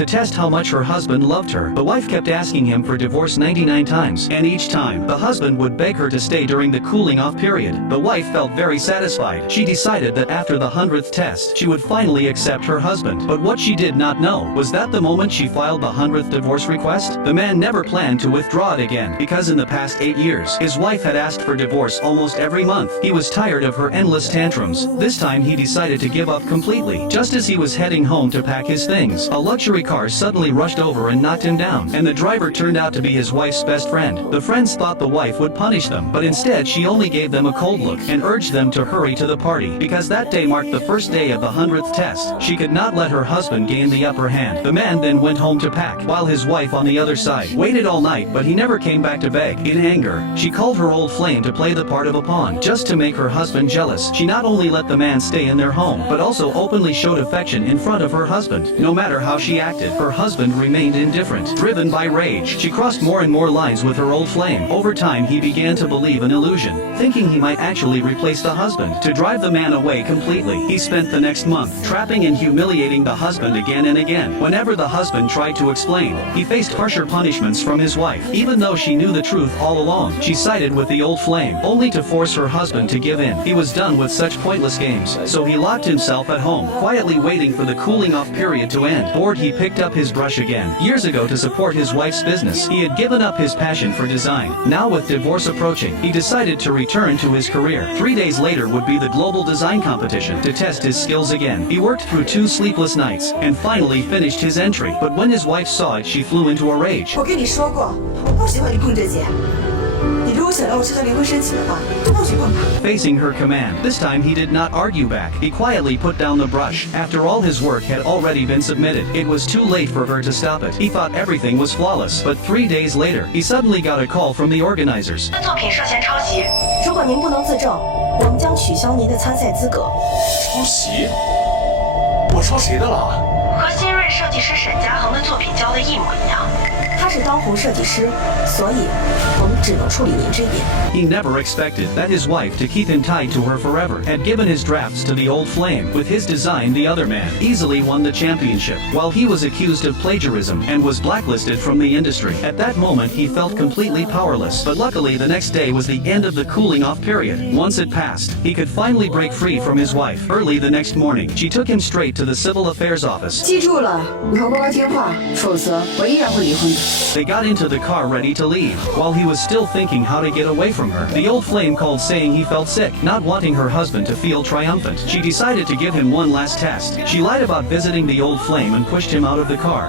to test how much her husband loved her. The wife kept asking him for divorce 99 times, and each time, the husband would beg her to stay during the cooling-off period. The wife felt very satisfied. She decided that after the 100th test, she would finally accept her husband. But what she did not know was that the moment she filed the 100th divorce request, the man never planned to withdraw it again, because in the past 8 years, his wife had asked for divorce almost every month. He was tired of her endless tantrums. This time he decided to give up completely. Just as he was heading home to pack his things, a luxury car suddenly rushed over and knocked him down, and the driver turned out to be his wife's best friend. The friends thought the wife would punish them, but instead she only gave them a cold look and urged them to hurry to the party, because that day marked the first day of the 100th test. She could not let her husband gain the upper hand. The man then went home to pack, while his wife on the other side waited all night, but he never came back to beg. In anger, she called her old flame to play the part of a pawn, just to make her husband jealous. She not only let the man stay in their home, but also openly showed affection in front of her husband. No matter how she acted, her husband remained indifferent. Driven by rage, she crossed more and more lines with her old flame. Over time, he began to believe an illusion, thinking he might actually replace the husband. To drive the man away completely, he spent the next month trapping and humiliating the husband again and again. Whenever the husband tried to explain, he faced harsher punishments from his wife. Even though she knew the truth all along, she sided with the old flame, only to force her husband to give in. He was done with such pointless games, so he locked himself at home, quietly waiting for the cooling-off period to end. Bored, he picked up his brush again. Years ago, to support his wife's business, he had given up his passion for design. Now, with divorce approaching, he decided to return to his career. 3 days later would be the global design competition. To test his skills again, he worked through 2 sleepless nights, and finally finished his entry. But when his wife saw it, she flew into a rage. 我跟你说过，我不喜欢你碰这些。你如果想让我知道离婚申请的话，就不许碰它。 Facing her command, this time he did not argue back. He quietly put down the brush. After all his work had already been submitted, it was too late for her to stop it. He thought everything was flawless, but 3 days later, he suddenly got a call from the organizers. 作品涉嫌抄袭，如果您不能自证，我们将取消您的参赛资格。抄袭？我抄谁的了？和新锐设计师沈嘉恒的作品交的一模一样。他是当红设计师，所以我们只能处理您这一点。 He never expected that his wife, to keep him tied to her forever, had given his drafts to the old flame. With his design, the other man easily won the championship, while he was accused of plagiarism and was blacklisted from the industry. At that moment, he felt completely powerless, but luckily the next day was the end of the cooling-off period. Once it passed, he could finally break free from his wife. Early the next morning, she took him straight to the Civil Affairs office. 记住了，以后乖乖听话，否则我依然会离婚的。 They got into the car ready to leave. While he was still thinking how to get away from her, the old flame called saying he felt sick, not wanting her husband to feel triumphant. She decided to give him one last test. She lied about visiting the old flame and pushed him out of the car.